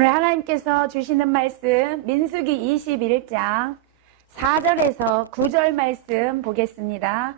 오늘 하나님께서 주시는 말씀 민수기 21장 4절에서 9절 말씀 보겠습니다.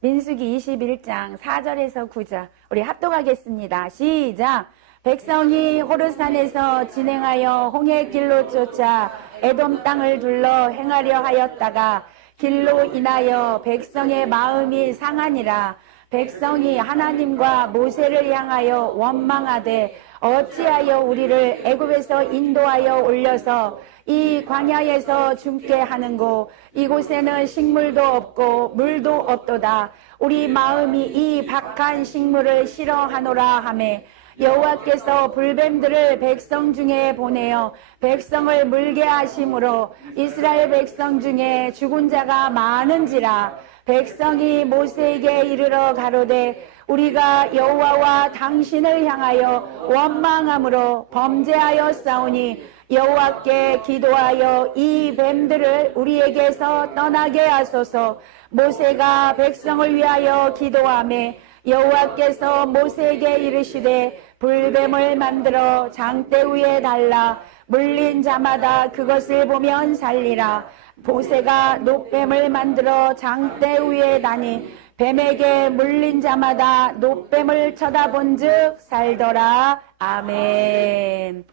민수기 21장 4절에서 9절 우리 합독하겠습니다. 시작! 백성이 호르산에서 진행하여 홍해 길로 쫓아 에돔 땅을 둘러 행하려 하였다가 길로 인하여 백성의 마음이 상하니라. 백성이 하나님과 모세를 향하여 원망하되 어찌하여 우리를 애굽에서 인도하여 올려서 이 광야에서 죽게 하는고 이곳에는 식물도 없고 물도 없도다. 우리 마음이 이 박한 식물을 싫어하노라 하매 여호와께서 불뱀들을 백성 중에 보내어 백성을 물게 하심으로 이스라엘 백성 중에 죽은 자가 많은지라. 백성이 모세에게 이르러 가로되 우리가 여호와와 당신을 향하여 원망함으로 범죄하여 싸우니 여호와께 기도하여 이 뱀들을 우리에게서 떠나게 하소서. 모세가 백성을 위하여 기도하매 여호와께서 모세에게 이르시되 불뱀을 만들어 장대 위에 달라 물린 자마다 그것을 보면 살리라. 모세가 놋뱀을 만들어 장대 위에 다니 뱀에게 물린 자마다 놋뱀을 쳐다본 즉 살더라. 아멘.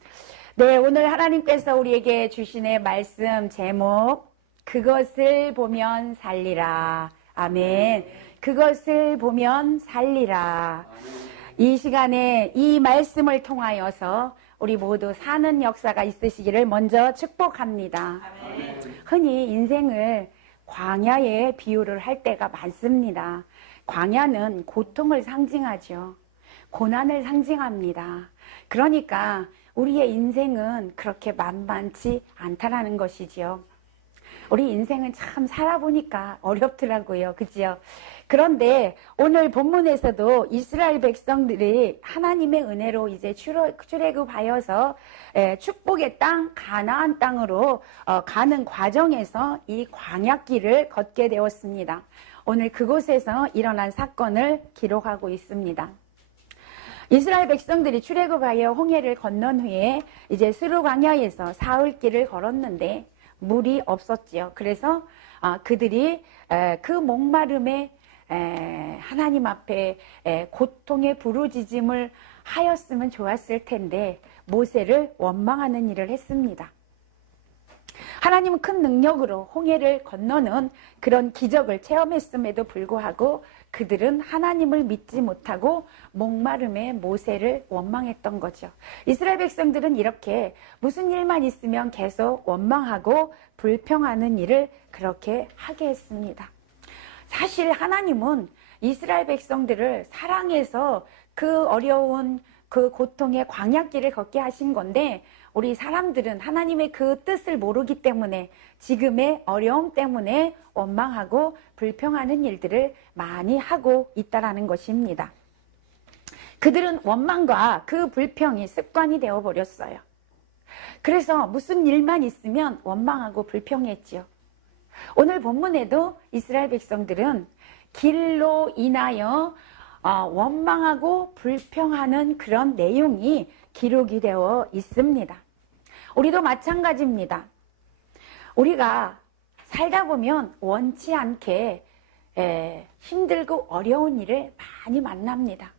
네, 오늘 하나님께서 우리에게 주시는 말씀 제목 그것을 보면 살리라. 아멘. 그것을 보면 살리라. 이 시간에 이 말씀을 통하여서 우리 모두 사는 역사가 있으시기를 먼저 축복합니다. 흔히 인생을 광야에 비유를 할 때가 많습니다. 광야는 고통을 상징하죠. 고난을 상징합니다. 그러니까 우리의 인생은 그렇게 만만치 않다라는 것이지요. 우리 인생은 참 살아보니까 어렵더라고요. 그죠? 그런데 오늘 본문에서도 이스라엘 백성들이 하나님의 은혜로 이제 출애굽하여서 축복의 땅 가나안 땅으로 가는 과정에서 이 광야길을 걷게 되었습니다. 오늘 그곳에서 일어난 사건을 기록하고 있습니다. 이스라엘 백성들이 출애굽하여 홍해를 건넌 후에 이제 스루 광야에서 사흘길을 걸었는데 물이 없었지요. 그래서 그들이 그 목마름에 하나님 앞에 고통의 부르짖음을 하였으면 좋았을 텐데 모세를 원망하는 일을 했습니다. 하나님은 큰 능력으로 홍해를 건너는 그런 기적을 체험했음에도 불구하고 그들은 하나님을 믿지 못하고 목마름에 모세를 원망했던 거죠. 이스라엘 백성들은 이렇게 무슨 일만 있으면 계속 원망하고 불평하는 일을 그렇게 하게 했습니다. 사실 하나님은 이스라엘 백성들을 사랑해서 그 어려운 그 고통의 광야길을 걷게 하신 건데 우리 사람들은 하나님의 그 뜻을 모르기 때문에 지금의 어려움 때문에 원망하고 불평하는 일들을 많이 하고 있다는 것입니다. 그들은 원망과 그 불평이 습관이 되어버렸어요. 그래서 무슨 일만 있으면 원망하고 불평했지요. 오늘 본문에도 이스라엘 백성들은 길로 인하여 원망하고 불평하는 그런 내용이 기록이 되어 있습니다. 우리도 마찬가지입니다. 우리가 살다 보면 원치 않게 힘들고 어려운 일을 많이 만납니다.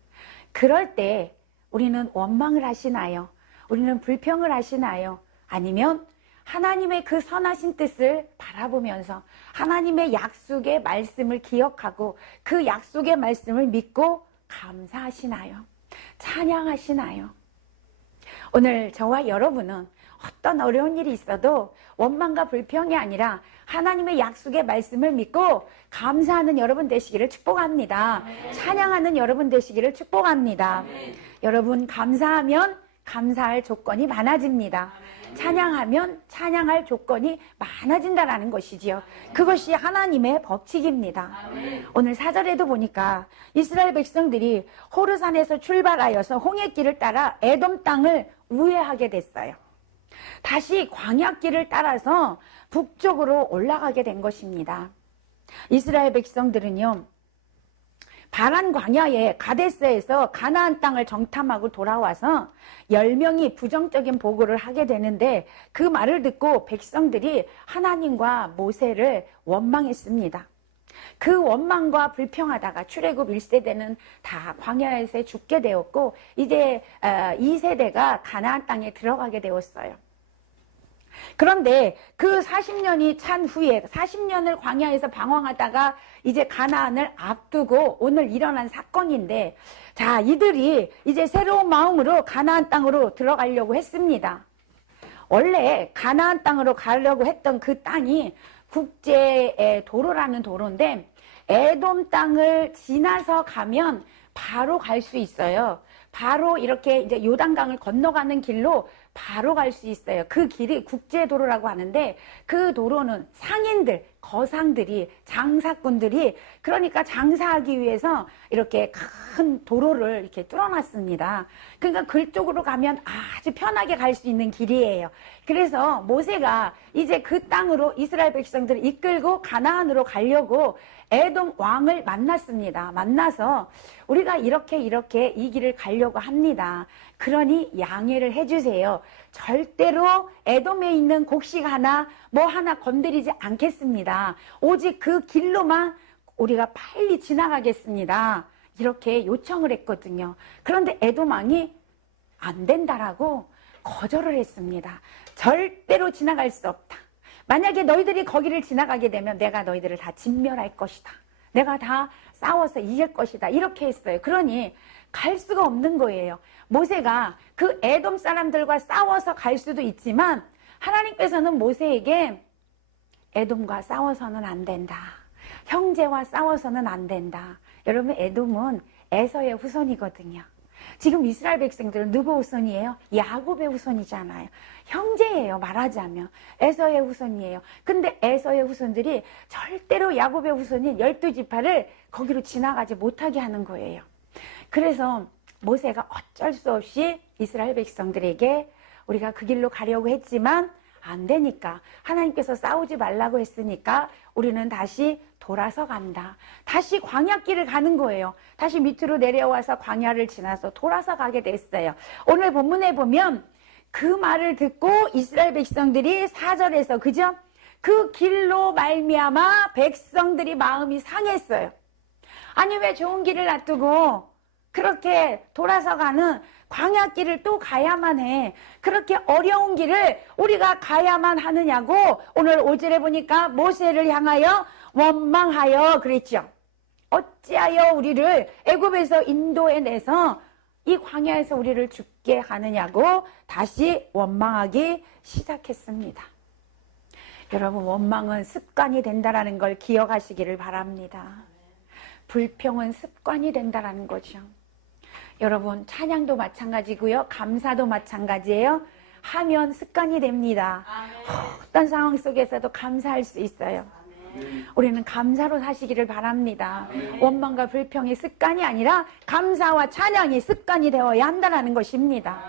그럴 때 우리는 원망을 하시나요? 우리는 불평을 하시나요? 아니면 하나님의 그 선하신 뜻을 바라보면서 하나님의 약속의 말씀을 기억하고 그 약속의 말씀을 믿고 감사하시나요? 찬양하시나요? 오늘 저와 여러분은 어떤 어려운 일이 있어도 원망과 불평이 아니라 하나님의 약속의 말씀을 믿고 감사하는 여러분 되시기를 축복합니다. 찬양하는 여러분 되시기를 축복합니다. 여러분 감사하면 감사할 조건이 많아집니다. 찬양하면 찬양할 조건이 많아진다라는 것이지요. 그것이 하나님의 법칙입니다. 오늘 4절에도 보니까 이스라엘 백성들이 호르산에서 출발하여서 홍해길을 따라 에돔 땅을 우회하게 됐어요. 다시 광야길을 따라서 북쪽으로 올라가게 된 것입니다. 이스라엘 백성들은요, 바란 광야에 가데스에서 가나안 땅을 정탐하고 돌아와서 10명이 부정적인 보고를 하게 되는데 그 말을 듣고 백성들이 하나님과 모세를 원망했습니다. 그 원망과 불평하다가 출애굽 1세대는 다 광야에서 죽게 되었고 이제 2세대가 가나안 땅에 들어가게 되었어요. 그런데 그 40년이 찬 후에 40년을 광야에서 방황하다가 이제 가나안을 앞두고 오늘 일어난 사건인데, 자, 이들이 이제 새로운 마음으로 가나안 땅으로 들어가려고 했습니다. 원래 가나안 땅으로 가려고 했던 그 땅이 국제의 도로라는 도로인데 에돔 땅을 지나서 가면 바로 갈 수 있어요. 바로 이렇게 이제 요단강을 건너가는 길로 바로 갈 수 있어요. 그 길이 국제도로라고 하는데 그 도로는 상인들, 거상들이, 장사꾼들이 그러니까 장사하기 위해서 이렇게 큰 도로를 이렇게 뚫어놨습니다. 그러니까 그쪽으로 가면 아주 편하게 갈 수 있는 길이에요. 그래서 모세가 이제 그 땅으로 이스라엘 백성들을 이끌고 가나안으로 가려고 에돔 왕을 만났습니다. 만나서 우리가 이렇게 이 길을 가려고 합니다. 그러니 양해를 해주세요. 절대로 에돔에 있는 곡식 하나 뭐 하나 건드리지 않겠습니다. 오직 그 길로만 우리가 빨리 지나가겠습니다. 이렇게 요청을 했거든요. 그런데 에돔 왕이 안 된다라고 거절을 했습니다. 절대로 지나갈 수 없다. 만약에 너희들이 거기를 지나가게 되면 내가 너희들을 다 진멸할 것이다. 내가 다 싸워서 이길 것이다. 이렇게 했어요. 그러니 갈 수가 없는 거예요. 모세가 그 에돔 사람들과 싸워서 갈 수도 있지만 하나님께서는 모세에게 에돔과 싸워서는 안 된다. 형제와 싸워서는 안 된다. 여러분, 에돔은 에서의 후손이거든요. 지금 이스라엘 백성들은 누구 후손이에요? 야곱의 후손이잖아요. 형제예요, 말하자면. 에서의 후손이에요. 근데 에서의 후손들이 절대로 야곱의 후손인 12지파를 거기로 지나가지 못하게 하는 거예요. 그래서 모세가 어쩔 수 없이 이스라엘 백성들에게 우리가 그 길로 가려고 했지만 안 되니까, 하나님께서 싸우지 말라고 했으니까 우리는 다시 돌아서 간다. 다시 광야길을 가는 거예요. 다시 밑으로 내려와서 광야를 지나서 돌아서 가게 됐어요. 오늘 본문에 보면 그 말을 듣고 이스라엘 백성들이 4절에서 그죠? 그 길로 말미암아 백성들이 마음이 상했어요. 아니, 왜 좋은 길을 놔두고 그렇게 돌아서 가는 광야길을 또 가야만 해. 그렇게 어려운 길을 우리가 가야만 하느냐고 오늘 5절에 보니까 모세를 향하여 원망하여 그랬죠. 어찌하여 우리를 애굽에서 인도해내서 이 광야에서 우리를 죽게 하느냐고 다시 원망하기 시작했습니다. 여러분, 원망은 습관이 된다는 걸 기억하시기를 바랍니다. 불평은 습관이 된다는 거죠. 여러분, 찬양도 마찬가지고요. 감사도 마찬가지예요. 하면 습관이 됩니다. 어떤 상황 속에서도 감사할 수 있어요. 우리는 감사로 사시기를 바랍니다. 원망과 불평이 습관이 아니라 감사와 찬양이 습관이 되어야 한다는 것입니다.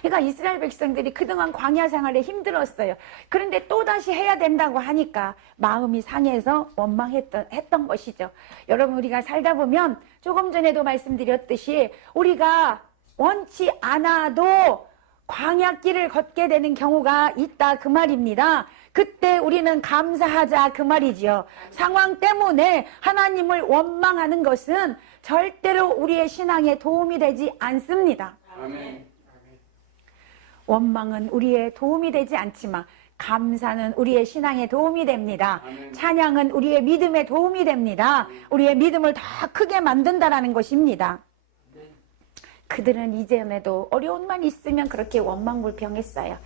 그러니까 이스라엘 백성들이 그동안 광야 생활에 힘들었어요. 그런데 또다시 해야 된다고 하니까 마음이 상해서 원망했던 것이죠. 여러분, 우리가 살다 보면 조금 전에도 말씀드렸듯이 우리가 원치 않아도 광야길을 걷게 되는 경우가 있다 그 말입니다. 그때 우리는 감사하자 그 말이죠. 상황 때문에 하나님을 원망하는 것은 절대로 우리의 신앙에 도움이 되지 않습니다. 아멘. 원망은 우리의 도움이 되지 않지만 감사는 우리의 신앙에 도움이 됩니다. 아멘. 찬양은 우리의 믿음에 도움이 됩니다. 우리의 믿음을 더 크게 만든다는 것입니다. 그들은 이전에도 어려움만 있으면 그렇게 원망불평했어요.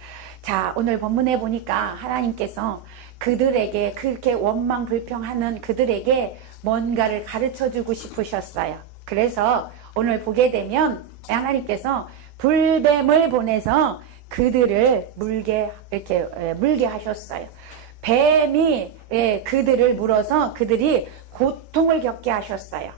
자, 오늘 본문에 보니까 하나님께서 그들에게 그렇게 원망불평하는 그들에게 뭔가를 가르쳐주고 싶으셨어요. 그래서 오늘 보게 되면 하나님께서 불뱀을 보내서 그들을 물게 하셨어요. 뱀이 그들을 물어서 그들이 고통을 겪게 하셨어요.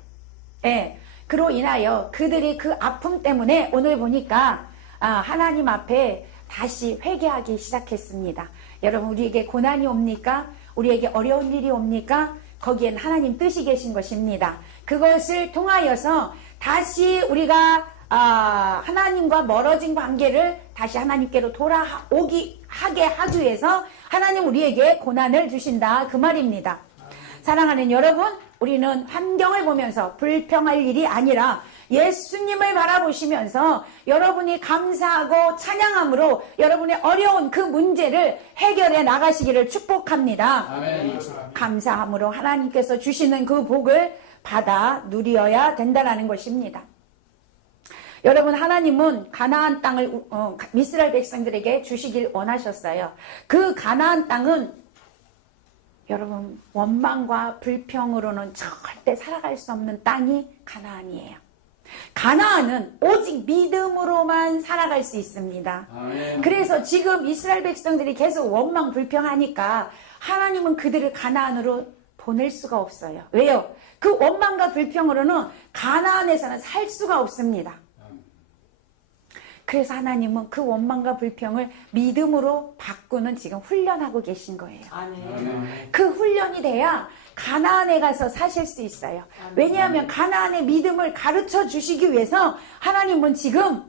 그로 인하여 그들이 그 아픔 때문에 오늘 보니까 하나님 앞에 다시 회개하기 시작했습니다. 여러분, 우리에게 고난이 옵니까? 우리에게 어려운 일이 옵니까? 거기엔 하나님 뜻이 계신 것입니다. 그것을 통하여서 다시 우리가 하나님과 멀어진 관계를 다시 하나님께로 돌아오게 하기 위해서 하나님 우리에게 고난을 주신다, 그 말입니다. 사랑하는 여러분, 우리는 환경을 보면서 불평할 일이 아니라 예수님을 바라보시면서 여러분이 감사하고 찬양함으로 여러분의 어려운 그 문제를 해결해 나가시기를 축복합니다. 아멘. 감사함으로 하나님께서 주시는 그 복을 받아 누려야 된다는 것입니다. 여러분, 하나님은 가나안 땅을 이스라엘 백성들에게 주시길 원하셨어요. 그 가나안 땅은 여러분, 원망과 불평으로는 절대 살아갈 수 없는 땅이 가나안이에요. 가나안은 오직 믿음으로만 살아갈 수 있습니다. 아멘. 그래서 지금 이스라엘 백성들이 계속 원망 불평하니까 하나님은 그들을 가나안으로 보낼 수가 없어요. 왜요? 그 원망과 불평으로는 가나안에서는 살 수가 없습니다. 그래서 하나님은 그 원망과 불평을 믿음으로 바꾸는 지금 훈련하고 계신 거예요. 아멘. 그 훈련이 돼야 가나안에 가서 사실 수 있어요. 왜냐하면 가나안의 믿음을 가르쳐 주시기 위해서 하나님은 지금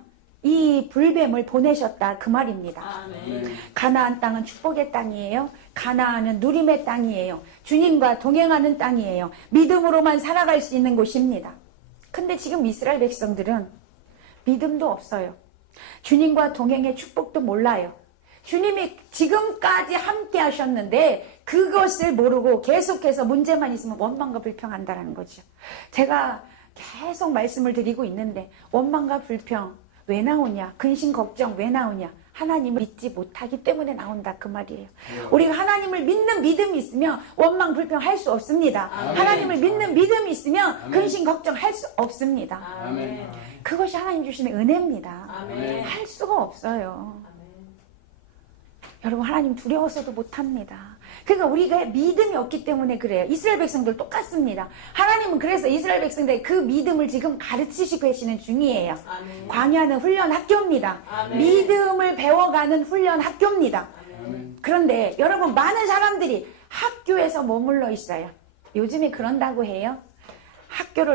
이 불뱀을 보내셨다, 그 말입니다. 아멘. 가나안 땅은 축복의 땅이에요. 가나안은 누림의 땅이에요. 주님과 동행하는 땅이에요. 믿음으로만 살아갈 수 있는 곳입니다. 근데 지금 이스라엘 백성들은 믿음도 없어요. 주님과 동행의 축복도 몰라요. 주님이 지금까지 함께 하셨는데 그것을 모르고 계속해서 문제만 있으면 원망과 불평한다는 거죠. 제가 계속 말씀을 드리고 있는데 원망과 불평 왜 나오냐? 근심 걱정 왜 나오냐? 하나님을 믿지 못하기 때문에 나온다, 그 말이에요. 우리가 하나님을 믿는 믿음이 있으면 원망 불평 할 수 없습니다. 아멘. 하나님을 믿는 믿음이 있으면 아멘. 근심 걱정 할 수 없습니다. 아멘. 그것이 하나님 주시는 은혜입니다. 아멘. 할 수가 없어요. 여러분, 하나님 두려워서도 못합니다. 그러니까 우리가 믿음이 없기 때문에 그래요. 이스라엘 백성들 똑같습니다. 하나님은 그래서 이스라엘 백성들의 그 믿음을 지금 가르치시고 계시는 중이에요. 아멘. 광야는 훈련 학교입니다. 아멘. 믿음을 배워가는 훈련 학교입니다. 아멘. 그런데 여러분, 많은 사람들이 학교에서 머물러 있어요. 요즘에 그런다고 해요.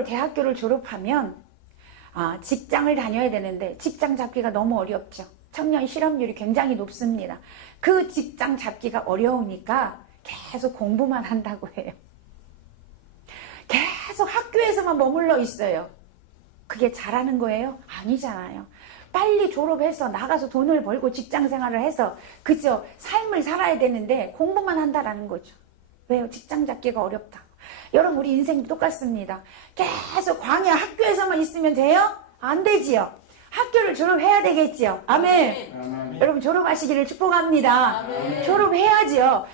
대학교를 졸업하면 직장을 다녀야 되는데 직장 잡기가 너무 어렵죠. 청년 실업률이 굉장히 높습니다. 그 직장 잡기가 어려우니까 계속 공부만 한다고 해요. 계속 학교에서만 머물러 있어요. 그게 잘하는 거예요? 아니잖아요. 빨리 졸업해서 나가서 돈을 벌고 직장 생활을 해서 그죠? 삶을 살아야 되는데 공부만 한다라는 거죠. 왜요? 직장 잡기가 어렵다. 여러분, 우리 인생도 똑같습니다. 계속 광야 학교에서만 있으면 돼요? 안 되지요. 학교를 졸업해야 되겠지요. 아멘. 아멘. 여러분, 졸업하시기를 축복합니다. 아멘. 졸업해야지요.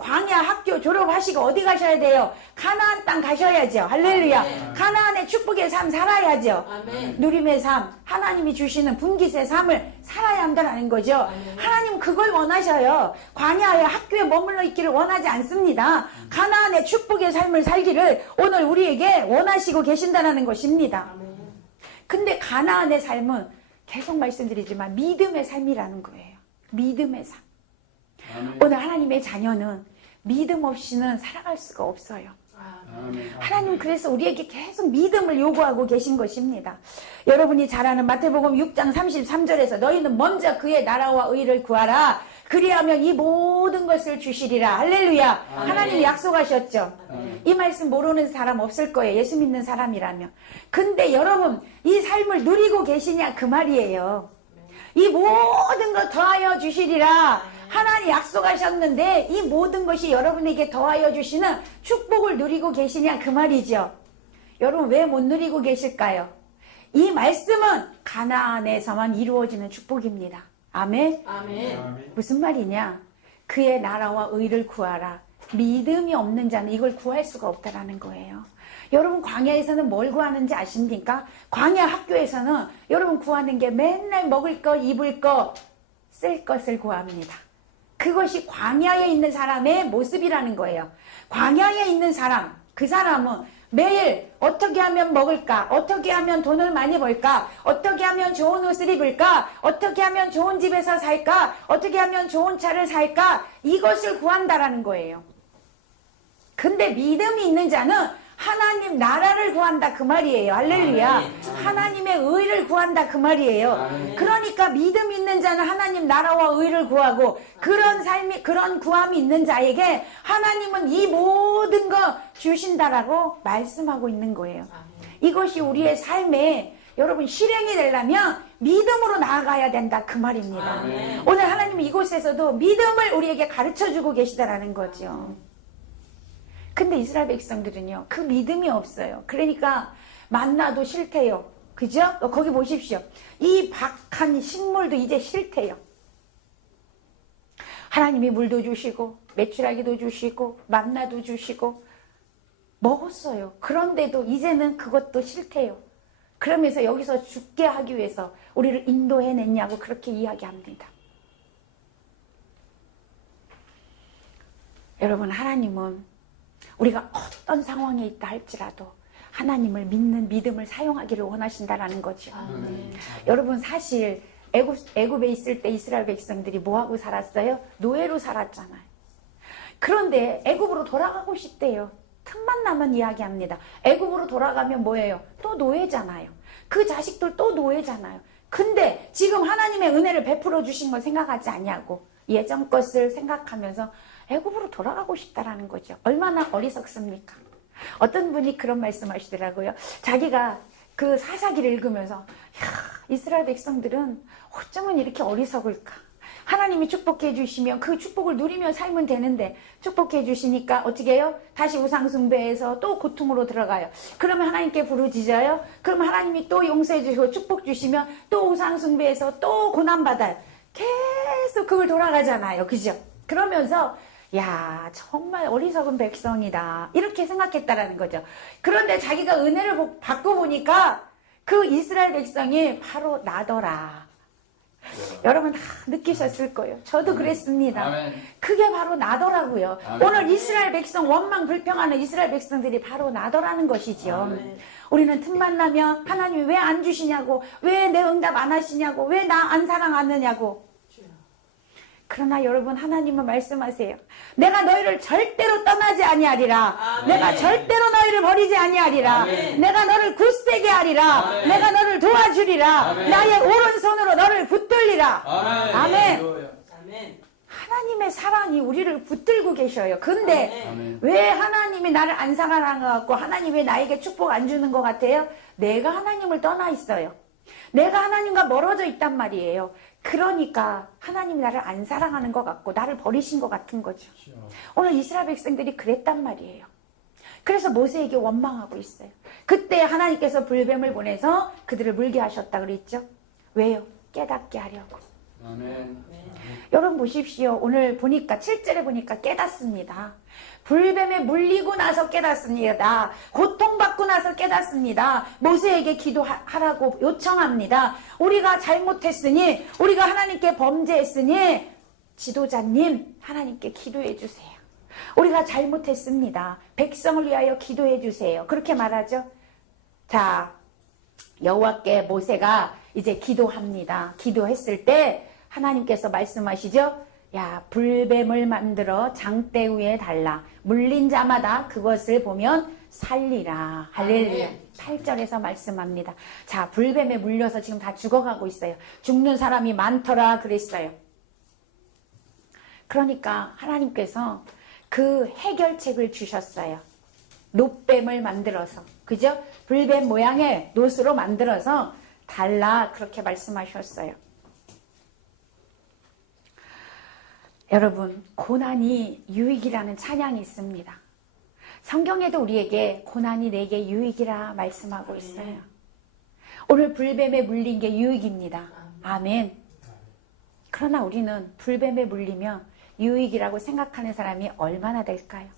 광야 학교 졸업하시고 어디 가셔야 돼요? 가나안 땅 가셔야죠. 할렐루야. 아멘. 가나안의 축복의 삶 살아야죠. 아멘. 누림의 삶, 하나님이 주시는 분깃의 삶을 살아야 한다는 거죠. 아멘. 하나님 그걸 원하셔요. 광야의 학교에 머물러 있기를 원하지 않습니다. 가나안의 축복의 삶을 살기를 오늘 우리에게 원하시고 계신다는 것입니다. 아멘. 근데 가나안의 삶은 계속 말씀드리지만 믿음의 삶이라는 거예요. 믿음의 삶. 아멘. 오늘 하나님의 자녀는 믿음 없이는 살아갈 수가 없어요. 아멘. 하나님 그래서 우리에게 계속 믿음을 요구하고 계신 것입니다. 여러분이 잘 아는 마태복음 6장 33절에서 너희는 먼저 그의 나라와 의를 구하라. 그리하면 이 모든 것을 주시리라. 할렐루야. 아멘. 하나님이 약속하셨죠. 아멘. 이 말씀 모르는 사람 없을 거예요. 예수 믿는 사람이라면. 근데 여러분, 이 삶을 누리고 계시냐, 그 말이에요. 이 모든 것 더하여 주시리라. 하나님 약속하셨는데 이 모든 것이 여러분에게 더하여 주시는 축복을 누리고 계시냐, 그 말이죠. 여러분, 왜 못 누리고 계실까요? 이 말씀은 가나안에서만 이루어지는 축복입니다. 아멘. 아멘. 무슨 말이냐? 그의 나라와 의를 구하라. 믿음이 없는 자는 이걸 구할 수가 없다라는 거예요. 여러분, 광야에서는 뭘 구하는지 아십니까? 광야 학교에서는 여러분 구하는 게 맨날 먹을 거, 입을 거, 쓸 것을 구합니다. 그것이 광야에 있는 사람의 모습이라는 거예요. 광야에 있는 사람, 그 사람은 매일 어떻게 하면 먹을까? 어떻게 하면 돈을 많이 벌까? 어떻게 하면 좋은 옷을 입을까? 어떻게 하면 좋은 집에서 살까? 어떻게 하면 좋은 차를 살까? 이것을 구한다라는 거예요. 근데 믿음이 있는 자는 하나님 나라를 구한다 그 말이에요. 할렐루야. 아멘. 하나님의 의를 구한다 그 말이에요. 아멘. 그러니까 믿음 있는 자는 하나님 나라와 의를 구하고 그런 삶이 그런 구함이 있는 자에게 하나님은 이 모든 거 주신다라고 말씀하고 있는 거예요. 이것이 우리의 삶에 여러분 실행이 되려면 믿음으로 나아가야 된다 그 말입니다. 아멘. 오늘 하나님은 이곳에서도 믿음을 우리에게 가르쳐주고 계시다라는 거죠. 근데 이스라엘 백성들은요, 그 믿음이 없어요. 그러니까 만나도 싫대요. 그죠? 거기 보십시오. 이 박한 식물도 이제 싫대요. 하나님이 물도 주시고 메추라기도 주시고 만나도 주시고 먹었어요. 그런데도 이제는 그것도 싫대요. 그러면서 여기서 죽게 하기 위해서 우리를 인도해냈냐고 그렇게 이야기합니다. 여러분, 하나님은 우리가 어떤 상황에 있다 할지라도 하나님을 믿는 믿음을 사용하기를 원하신다라는 거죠. 여러분, 사실 애굽에 있을 때 이스라엘 백성들이 뭐하고 살았어요? 노예로 살았잖아요. 그런데 애굽으로 돌아가고 싶대요. 틈만 나면 이야기합니다. 애굽으로 돌아가면 뭐예요? 또 노예잖아요. 그 자식들 또 노예잖아요. 근데 지금 하나님의 은혜를 베풀어 주신 걸 생각하지 않냐고 예전 것을 생각하면서 애굽으로 돌아가고 싶다라는 거죠. 얼마나 어리석습니까? 어떤 분이 그런 말씀하시더라고요. 자기가 그 사사기를 읽으면서 이스라엘 백성들은 어쩌면 이렇게 어리석을까? 하나님이 축복해 주시면 그 축복을 누리며 살면 되는데 축복해 주시니까 어떻게 해요? 다시 우상 숭배해서 또 고통으로 들어가요. 그러면 하나님께 부르짖어요. 그러면 하나님이 또 용서해 주시고 축복 주시면 또 우상 숭배해서 또 고난 받아요. 계속 그걸 돌아가잖아요. 그죠? 그러면서 야, 정말 어리석은 백성이다. 이렇게 생각했다라는 거죠. 그런데 자기가 은혜를 받고 보니까 그 이스라엘 백성이 바로 나더라. 여러분 다 느끼셨을 거예요. 저도 그랬습니다. 아멘. 그게 바로 나더라고요. 아멘. 오늘 이스라엘 백성 원망 불평하는 이스라엘 백성들이 바로 나더라는 것이죠. 아멘. 우리는 틈만 나면 하나님이 왜 안 주시냐고, 왜 내 응답 안 하시냐고, 왜 나 안 사랑하느냐고. 그러나 여러분, 하나님은 말씀하세요. 내가 너희를 절대로 떠나지 아니하리라. 아멘. 내가 절대로 너희를 버리지 아니하리라. 아멘. 내가 너를 굳세게 하리라. 아멘. 내가 너를 도와주리라. 아멘. 나의 오른손으로 너를 붙들리라. 아멘. 아멘. 할렐루야. 아멘. 하나님의 사랑이 우리를 붙들고 계셔요. 근데 아멘. 왜 하나님이 나를 안 사랑하는 것 같고 하나님이 왜 나에게 축복 안 주는 것 같아요? 내가 하나님을 떠나 있어요. 내가 하나님과 멀어져 있단 말이에요. 그러니까 하나님이 나를 안 사랑하는 것 같고 나를 버리신 것 같은 거죠. 오늘 이스라엘 백성들이 그랬단 말이에요. 그래서 모세에게 원망하고 있어요. 그때 하나님께서 불뱀을 보내서 그들을 물게 하셨다 그랬죠. 왜요? 깨닫게 하려고. 아멘. 여러분 보십시오. 오늘 보니까 7절에 보니까 깨닫습니다. 불뱀에 물리고 나서 깨닫습니다. 고통받고 나서 깨닫습니다. 모세에게 기도하라고 요청합니다. 우리가 잘못했으니, 우리가 하나님께 범죄했으니 지도자님 하나님께 기도해 주세요. 우리가 잘못했습니다. 백성을 위하여 기도해 주세요. 그렇게 말하죠. 자, 여호와께 모세가 이제 기도합니다. 기도했을 때 하나님께서 말씀하시죠. 야, 불뱀을 만들어 장대 위에 달라. 물린 자마다 그것을 보면 살리라. 할렐루야. 8절에서 말씀합니다. 자, 불뱀에 물려서 지금 다 죽어가고 있어요. 죽는 사람이 많더라 그랬어요. 그러니까 하나님께서 그 해결책을 주셨어요. 놋뱀을 만들어서, 그죠? 불뱀 모양의 놋으로 만들어서 달라 그렇게 말씀하셨어요. 여러분, 고난이 유익이라는 찬양이 있습니다. 성경에도 우리에게 고난이 내게 유익이라 말씀하고 있어요. 오늘 불뱀에 물린 게 유익입니다. 아멘. 그러나 우리는 불뱀에 물리면 유익이라고 생각하는 사람이 얼마나 될까요?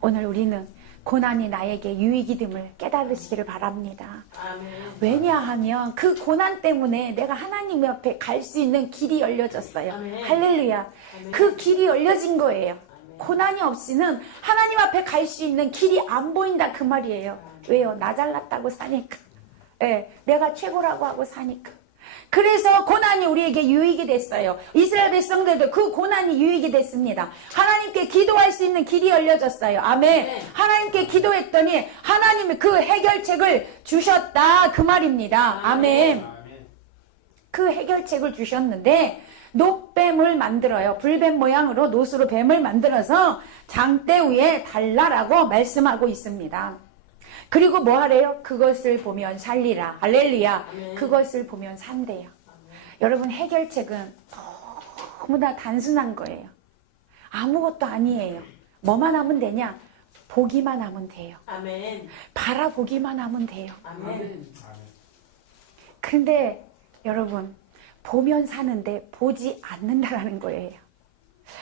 오늘 우리는 고난이 나에게 유익이 됨을 깨달으시기를 바랍니다. 아멘. 왜냐하면 그 고난 때문에 내가 하나님 옆에 갈 수 있는 길이 열려졌어요. 아멘. 할렐루야. 아멘. 그 길이 열려진 거예요. 아멘. 고난이 없이는 하나님 앞에 갈 수 있는 길이 안 보인다 그 말이에요. 왜요? 나 잘났다고 사니까. 네, 내가 최고라고 하고 사니까. 그래서 고난이 우리에게 유익이 됐어요. 이스라엘 백성들도 그 고난이 유익이 됐습니다. 하나님께 기도할 수 있는 길이 열려졌어요. 아멘. 하나님께 기도했더니 하나님이 그 해결책을 주셨다 그 말입니다. 아멘. 그 해결책을 주셨는데 놋뱀을 만들어요. 불뱀 모양으로 놋으로 뱀을 만들어서 장대 위에 달라라고 말씀하고 있습니다. 그리고 뭐 하래요? 그것을 보면 살리라. 할렐루야. 그것을 보면 산대요. 여러분 해결책은 너무나 단순한 거예요. 아무것도 아니에요. 뭐만 하면 되냐? 보기만 하면 돼요. 아멘. 바라보기만 하면 돼요. 아멘. 근데 여러분 보면 사는데 보지 않는다라는 거예요.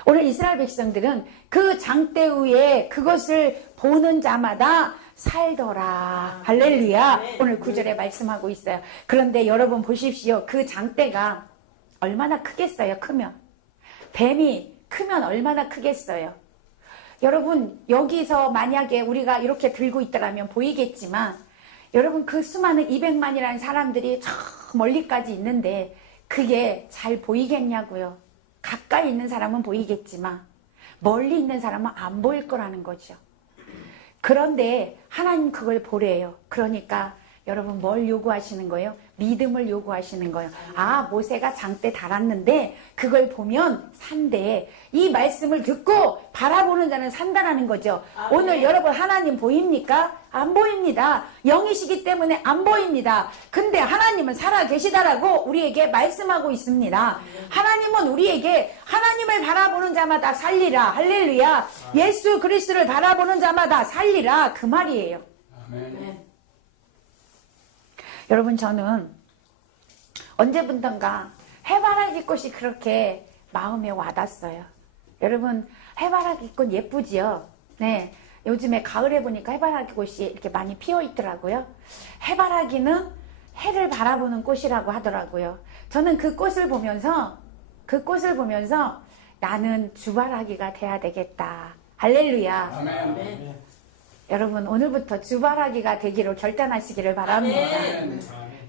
오늘 이스라엘 백성들은 그 장대 위에 그것을 보는 자마다 살더라. 할렐루야. 오늘 9절에 말씀하고 있어요. 그런데 여러분 보십시오. 그 장대가 얼마나 크겠어요. 크면. 뱀이 크면 얼마나 크겠어요. 여러분 여기서 만약에 우리가 이렇게 들고 있다라면 보이겠지만 여러분 그 수많은 200만이라는 사람들이 저 멀리까지 있는데 그게 잘 보이겠냐고요. 가까이 있는 사람은 보이겠지만 멀리 있는 사람은 안 보일 거라는 거죠. 그런데 하나님 그걸 보래요. 그러니까 여러분 뭘 요구하시는 거예요? 믿음을 요구하시는 거예요. 아, 모세가 장대 달았는데 그걸 보면 산대. 이 말씀을 듣고 바라보는 자는 산다라는 거죠. 오늘 여러분 하나님 보입니까? 안 보입니다. 영이시기 때문에 안 보입니다. 근데 하나님은 살아 계시다라고 우리에게 말씀하고 있습니다. 하나님은 우리에게 하나님을 바라보는 자마다 살리라. 할렐루야. 예수 그리스도를 바라보는 자마다 살리라. 그 말이에요. 아멘. 여러분 저는 언제부턴가 해바라기 꽃이 그렇게 마음에 와닿았어요. 여러분 해바라기 꽃 예쁘지요? 네, 요즘에 가을에 보니까 해바라기 꽃이 이렇게 많이 피어 있더라고요. 해바라기는 해를 바라보는 꽃이라고 하더라고요. 저는 그 꽃을 보면서 나는 주바라기가 돼야 되겠다. 할렐루야. 아멘. 여러분 오늘부터 주바라기가 되기로 결단하시기를 바랍니다. 아멘.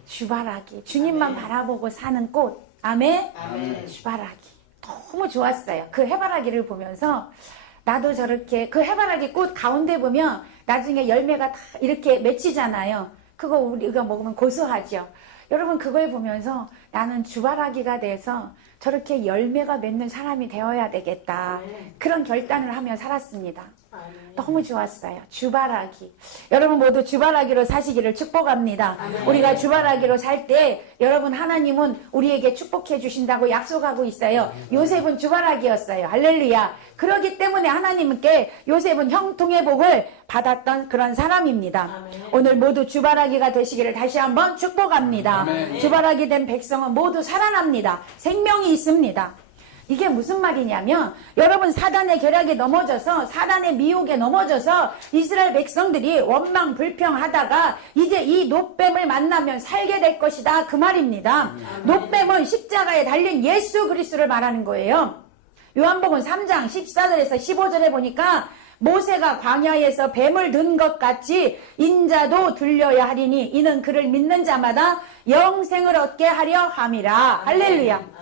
주바라기, 주님만 바라보고 사는 꽃. 아멘. 아멘. 주바라기 너무 좋았어요. 그 해바라기를 보면서 나도 저렇게 그 해바라기 꽃 가운데 보면 나중에 열매가 다 이렇게 맺히잖아요. 그거 우리가 먹으면 고소하죠. 여러분 그걸 보면서 나는 주바라기가 돼서 저렇게 열매가 맺는 사람이 되어야 되겠다. 그런 결단을 하며 살았습니다. 너무 좋았어요. 주바라기. 여러분 모두 주바라기로 사시기를 축복합니다. 우리가 주바라기로 살 때 여러분 하나님은 우리에게 축복해 주신다고 약속하고 있어요. 요셉은 주바라기였어요. 할렐루야. 그렇기 때문에 하나님께 요셉은 형통의 복을 받았던 그런 사람입니다. 오늘 모두 주바라기가 되시기를 다시 한번 축복합니다. 주바라기 된 백성은 모두 살아납니다. 생명이 있습니다. 이게 무슨 말이냐면 여러분 사단의 계략에 넘어져서 사단의 미혹에 넘어져서 이스라엘 백성들이 원망 불평하다가 이제 이 놋뱀을 만나면 살게 될 것이다 그 말입니다. 놋뱀은 십자가에 달린 예수 그리스도를 말하는 거예요. 요한복음 3장 14절에서 15절에 보니까 모세가 광야에서 뱀을 든 것 같이 인자도 들려야 하리니 이는 그를 믿는 자마다 영생을 얻게 하려 함이라. 할렐루야.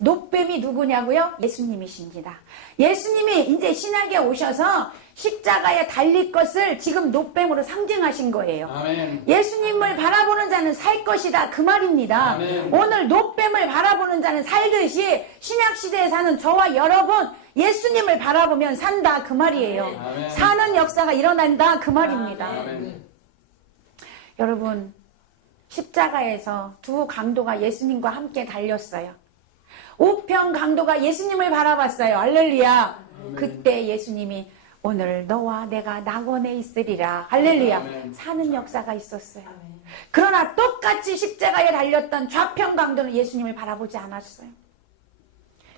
놋뱀이 누구냐고요? 예수님이십니다. 예수님이 이제 신약에 오셔서 십자가에 달릴 것을 지금 놋뱀으로 상징하신 거예요. 아멘. 예수님을 바라보는 자는 살 것이다 그 말입니다. 아멘. 오늘 놋뱀을 바라보는 자는 살듯이 신약시대에 사는 저와 여러분 예수님을 바라보면 산다 그 말이에요. 아멘. 사는 역사가 일어난다 그 말입니다. 아멘. 여러분 십자가에서 두 강도가 예수님과 함께 달렸어요. 우편 강도가 예수님을 바라봤어요. 할렐루야. 그때 예수님이 오늘 너와 내가 낙원에 있으리라. 할렐루야. 아멘. 사는 역사가 있었어요. 그러나 똑같이 십자가에 달렸던 좌편 강도는 예수님을 바라보지 않았어요.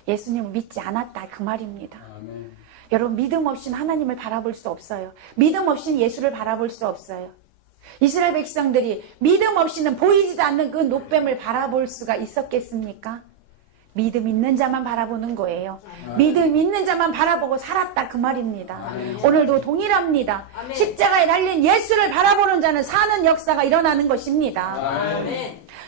예수님을 믿지 않았다 그 말입니다. 아멘. 여러분 믿음 없이는 하나님을 바라볼 수 없어요. 믿음 없이는 예수를 바라볼 수 없어요. 이스라엘 백성들이 믿음 없이는 보이지도 않는 그 놋뱀을 바라볼 수가 있었겠습니까? 믿음 있는 자만 바라보는 거예요. 믿음 있는 자만 바라보고 살았다 그 말입니다. 오늘도 동일합니다. 십자가에 달린 예수를 바라보는 자는 사는 역사가 일어나는 것입니다.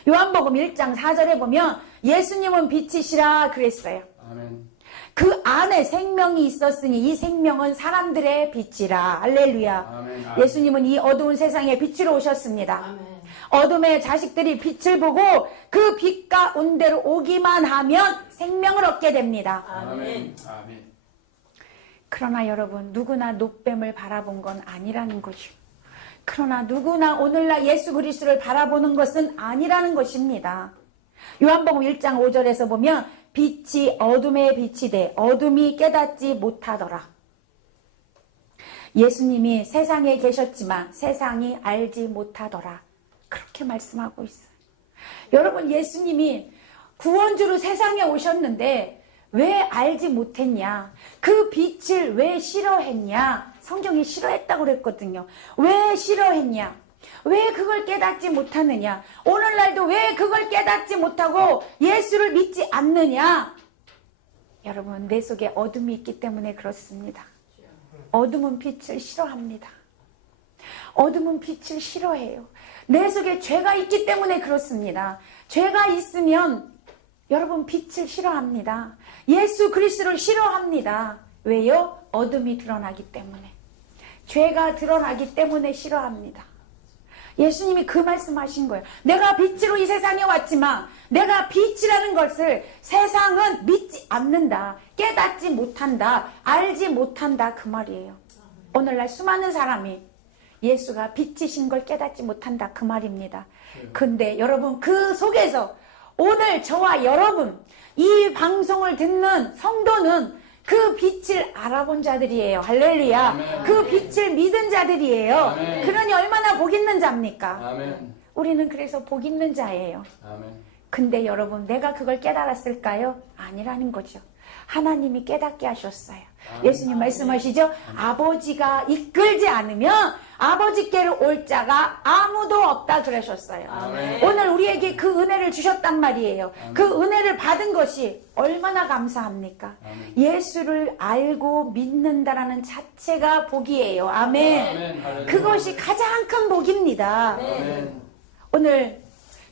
요한복음 1장 4절에 보면 예수님은 빛이시라 그랬어요. 아멘. 그 안에 생명이 있었으니 이 생명은 사람들의 빛이라. 할렐루야. 아멘. 예수님은 이 어두운 세상에 빛으로 오셨습니다. 아멘. 어둠의 자식들이 빛을 보고 그 빛 가운데로 오기만 하면 생명을 얻게 됩니다. 아멘. 아멘. 그러나 여러분, 누구나 노뱀을 바라본 건 아니라는 거죠. 그러나 누구나 오늘날 예수 그리스도를 바라보는 것은 아니라는 것입니다. 요한복음 1장 5절에서 보면 빛이 어둠에 빛이 돼 어둠이 깨닫지 못하더라. 예수님이 세상에 계셨지만 세상이 알지 못하더라. 그렇게 말씀하고 있어요. 여러분, 예수님이 구원주로 세상에 오셨는데 왜 알지 못했냐? 그 빛을 왜 싫어했냐? 성경이 싫어했다고 그랬거든요. 왜 싫어했냐? 왜 그걸 깨닫지 못하느냐? 오늘날도 왜 그걸 깨닫지 못하고 예수를 믿지 않느냐? 여러분, 내 속에 어둠이 있기 때문에 그렇습니다. 어둠은 빛을 싫어합니다. 어둠은 빛을 싫어해요. 내 속에 죄가 있기 때문에 그렇습니다. 죄가 있으면 여러분 빛을 싫어합니다. 예수 그리스도를 싫어합니다. 왜요? 어둠이 드러나기 때문에. 죄가 드러나기 때문에 싫어합니다. 예수님이 그 말씀하신 거예요. 내가 빛으로 이 세상에 왔지만 내가 빛이라는 것을 세상은 믿지 않는다. 깨닫지 못한다. 알지 못한다. 그 말이에요. 오늘날 수많은 사람이 예수가 빛이신 걸 깨닫지 못한다. 그 말입니다. 근데 여러분, 그 속에서 오늘 저와 여러분, 이 방송을 듣는 성도는 그 빛을 알아본 자들이에요. 할렐루야. 아멘. 그 빛을 믿은 자들이에요. 아멘. 그러니 얼마나 복 있는 자입니까? 아멘. 우리는 그래서 복 있는 자예요. 아멘. 근데 여러분, 내가 그걸 깨달았을까요? 아니라는 거죠. 하나님이 깨닫게 하셨어요. 예수님 말씀하시죠? 아버지가 이끌지 않으면 아버지께로 올 자가 아무도 없다 그러셨어요. 아멘. 오늘 우리에게 그 은혜를 주셨단 말이에요. 그 은혜를 받은 것이 얼마나 감사합니까? 아멘. 예수를 알고 믿는다라는 자체가 복이에요. 아멘. 아멘. 할렐루야. 그것이 가장 큰 복입니다. 아멘. 오늘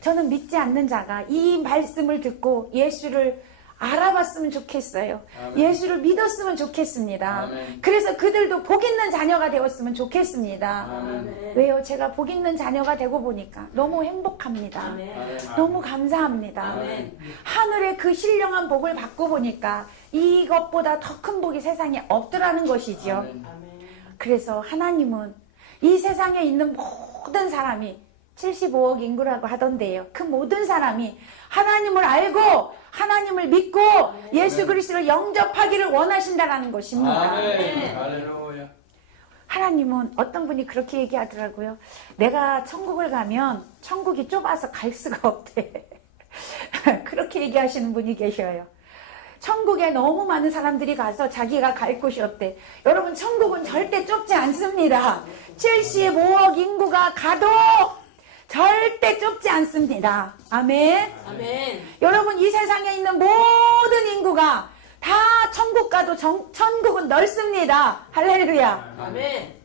저는 믿지 않는 자가 이 말씀을 듣고 예수를 알아봤으면 좋겠어요. 아멘. 예수를 믿었으면 좋겠습니다. 아멘. 그래서 그들도 복 있는 자녀가 되었으면 좋겠습니다. 아멘. 왜요? 제가 복 있는 자녀가 되고 보니까 너무 행복합니다. 아멘. 아멘. 너무 감사합니다. 아멘. 하늘의 그 신령한 복을 받고 보니까 이것보다 더 큰 복이 세상에 없더라는 것이죠. 아멘. 아멘. 그래서 하나님은 이 세상에 있는 모든 사람이 75억 인구라고 하던데요. 그 모든 사람이 하나님을 알고 하나님을 믿고 예수 그리스도를 영접하기를 원하신다는 것입니다. 아멘. 할렐루야. 하나님은 어떤 분이 그렇게 얘기하더라고요. 내가 천국을 가면 천국이 좁아서 갈 수가 없대. 그렇게 얘기하시는 분이 계셔요. 천국에 너무 많은 사람들이 가서 자기가 갈 곳이 없대. 여러분, 천국은 절대 좁지 않습니다. 75억 인구가 가도 절대 좁지 않습니다. 아멘. 아멘. 여러분, 이 세상에 있는 모든 인구가 다 천국 가도 천국은 넓습니다. 할렐루야. 아멘.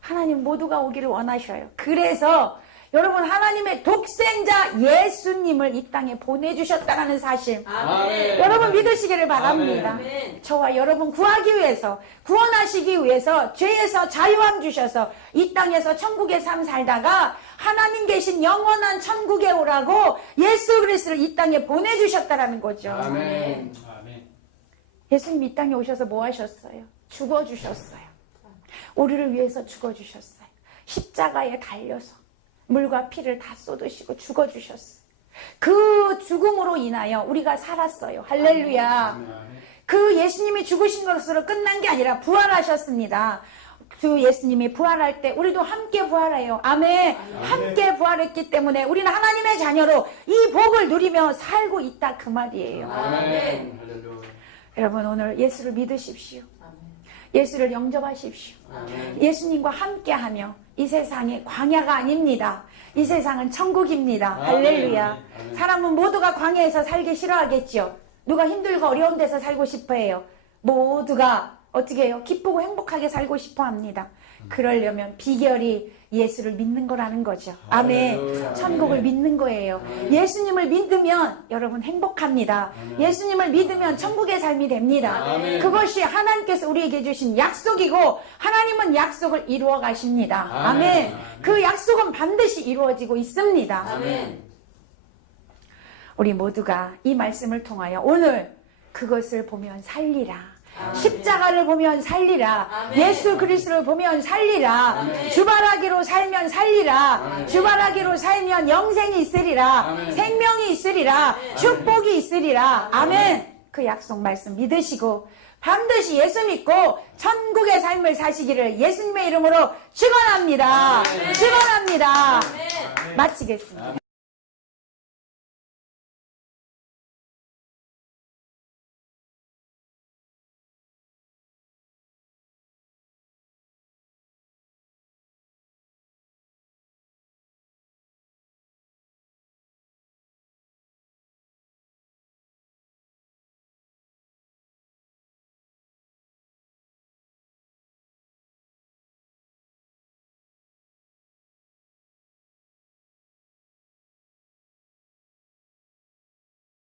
하나님 모두가 오기를 원하셔요. 그래서 여러분, 하나님의 독생자 예수님을 이 땅에 보내주셨다는 사실 아멘. 여러분 믿으시기를 바랍니다. 아멘. 저와 여러분 구하기 위해서, 구원하시기 위해서 죄에서 자유함 주셔서 이 땅에서 천국의 삶 살다가 하나님 계신 영원한 천국에 오라고 예수 그리스도를 이 땅에 보내주셨다라는 거죠. 아멘. 아멘. 예수님 이 땅에 오셔서 뭐 하셨어요? 죽어주셨어요. 우리를 위해서 죽어주셨어요. 십자가에 달려서 물과 피를 다 쏟으시고 죽어주셨어요. 그 죽음으로 인하여 우리가 살았어요. 할렐루야. 아멘. 그 예수님이 죽으신 것으로 끝난 게 아니라 부활하셨습니다. 그 예수님이 부활할 때 우리도 함께 부활해요. 아멘. 함께 부활했기 때문에 우리는 하나님의 자녀로 이 복을 누리며 살고 있다 그 말이에요. 아멘. 할렐루야. 여러분, 오늘 예수를 믿으십시오. 아멘. 예수를 영접하십시오. 아멘. 예수님과 함께하며 이 세상이 광야가 아닙니다. 이 세상은 천국입니다. 아멘. 할렐루야. 아멘. 사람은 모두가 광야에서 살기 싫어하겠죠. 누가 힘들고 어려운 데서 살고 싶어 해요. 모두가 어떻게 해요? 기쁘고 행복하게 살고 싶어 합니다. 그러려면 비결이 예수를 믿는 거라는 거죠. 아멘. 할렐루야. 천국을 아멘. 믿는 거예요. 아멘. 예수님을 믿으면 여러분 행복합니다. 아멘. 예수님을 믿으면 천국의 삶이 됩니다. 아멘. 그것이 하나님께서 우리에게 주신 약속이고 하나님은 약속을 이루어 가십니다. 아멘. 아멘. 그 약속은 반드시 이루어지고 있습니다. 아멘. 우리 모두가 이 말씀을 통하여 오늘 그것을 보면 살리라. 아멘. 십자가를 보면 살리라. 아멘. 예수 그리스도를 보면 살리라. 아멘. 주바라기로 살면 살리라. 아멘. 주바라기로 살면 영생이 있으리라. 아멘. 생명이 있으리라. 아멘. 축복이 있으리라. 아멘. 그 약속 말씀 믿으시고 반드시 예수 믿고 천국의 삶을 사시기를 예수님의 이름으로 축원합니다. 아멘. 축원합니다. 아멘. 마치겠습니다.